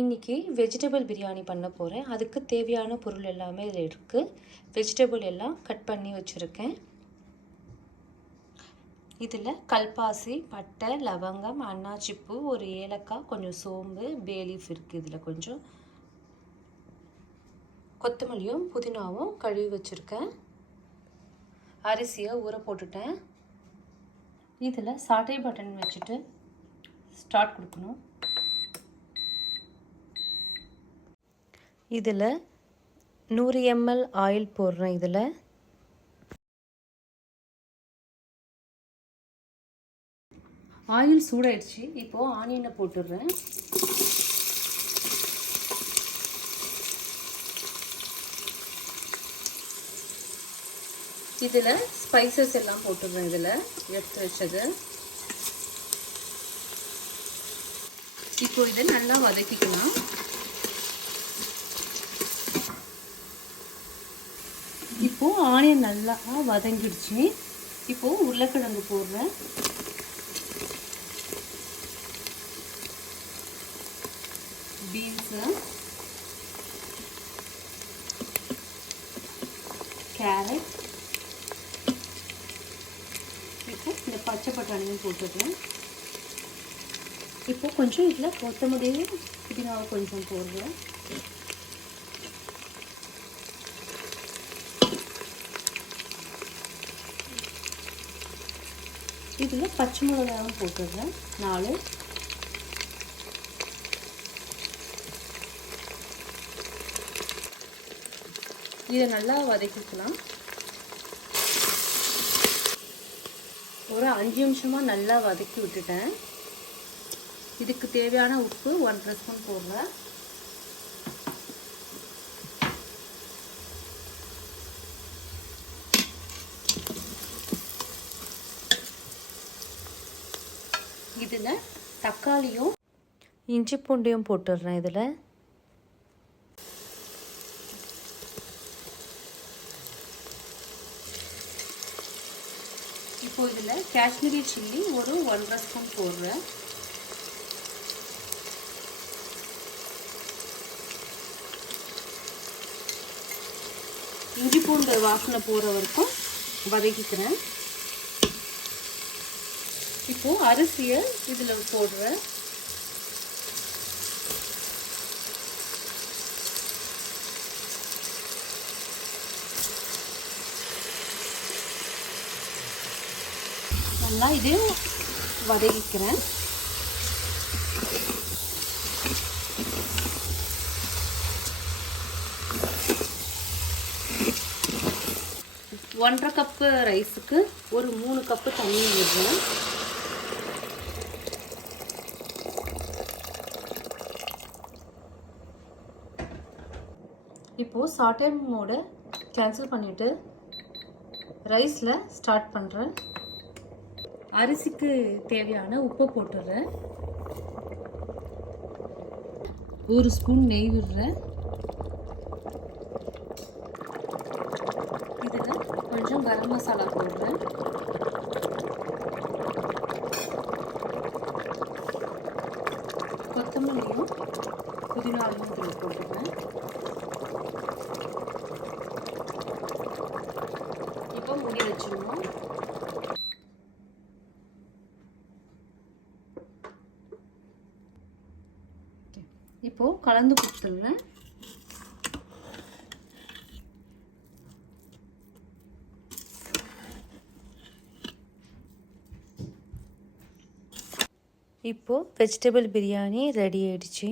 இன்றைக்கி வெஜிடபிள் பிரியாணி பண்ண போகிறேன். அதுக்கு தேவையான பொருள் எல்லாமே இதில் இருக்குது. வெஜிடபிள் எல்லாம் கட் பண்ணி வச்சுருக்கேன். இதில் கல்பாசி, பட்டை, லவங்கம், அன்னாச்சிப்பூ, ஒரு ஏலக்காய், கொஞ்சம் சோம்பு, பேலீஃப் இருக்குது. இதில் கொஞ்சம் கொத்தமல்லியும் புதினாவும் கழுவி வச்சுருக்கேன். அரிசியை ஊற போட்டுட்டேன். இதில் சாட்டை பட்டன் வச்சுட்டு ஸ்டார்ட் கொடுக்கணும். இதில் 100 ml ஆயில் போடுறேன். இதில் ஆயில் சூடாயிடுச்சு. இப்போது ஆனியனை போட்டுடுறேன். இதில் ஸ்பைசஸ் எல்லாம் போட்டுடுறேன். இதில் எடுத்து வச்சது. இப்போ இதை நல்லா வதக்கிக்கலாம். இப்போது ஆனியன் நல்லா வதங்கிடுச்சு. இப்போது உருளைக்கிழங்கு போடுறேன். பீன்ஸு, கேரட், இப்போ இந்த பச்சை பட்டாணியும் போட்டுடுறேன். இப்போ கொஞ்சம் இதில் கொத்தமல்லியும் புதினாவை கொஞ்சம் போடுறேன். இதில் பச்சை மிளகாயும் போட்டுடுறேன் 4. இதை நல்லா வதக்கிக்கலாம். ஒரு 5 நிமிஷமாக நல்லா வதக்கி விட்டுட்டேன். இதுக்கு தேவையான உப்பு 1 ஸ்பூன் போடுறேன். இதில் தக்காளியும் இஞ்சி பூண்டையும் போட்டுடுறேன். இதில் இப்போ இதில் காஷ்மீரி சில்லி ஒரு 1 ஸ்பூன் போடுறேன். இஞ்சி பூண்டு வாசனை போகிற வரைக்கும் வதக்கிக்கிறேன். இப்போது அரிசியை இதில் போடுறேன். நல்லா இதையும் வதக்கிக்கிறேன். ஒன்றரை கப்பு ரைஸுக்கு ஒரு 3 கப்பு தண்ணி விடுறேன். இப்போது சாட்டே மோடை கேன்சல் பண்ணிவிட்டு ரைஸில் ஸ்டார்ட் பண்ணுறேன். அரிசிக்கு தேவையான உப்பு போட்டுடுறேன். 1 ஸ்பூன் நெய் விடுறேன். இதில் கொஞ்சம் கரம் மசாலா போடுறேன். கொத்தமல்லியும் புதினாவையும் இதில் போட்டுக்கிறேன். இப்போ மூடி வச்சுருவோம். இப்போது கலந்து கொடுத்துடுறேன். இப்போது வெஜிடபிள் பிரியாணி ரெடி ஆயிடுச்சு.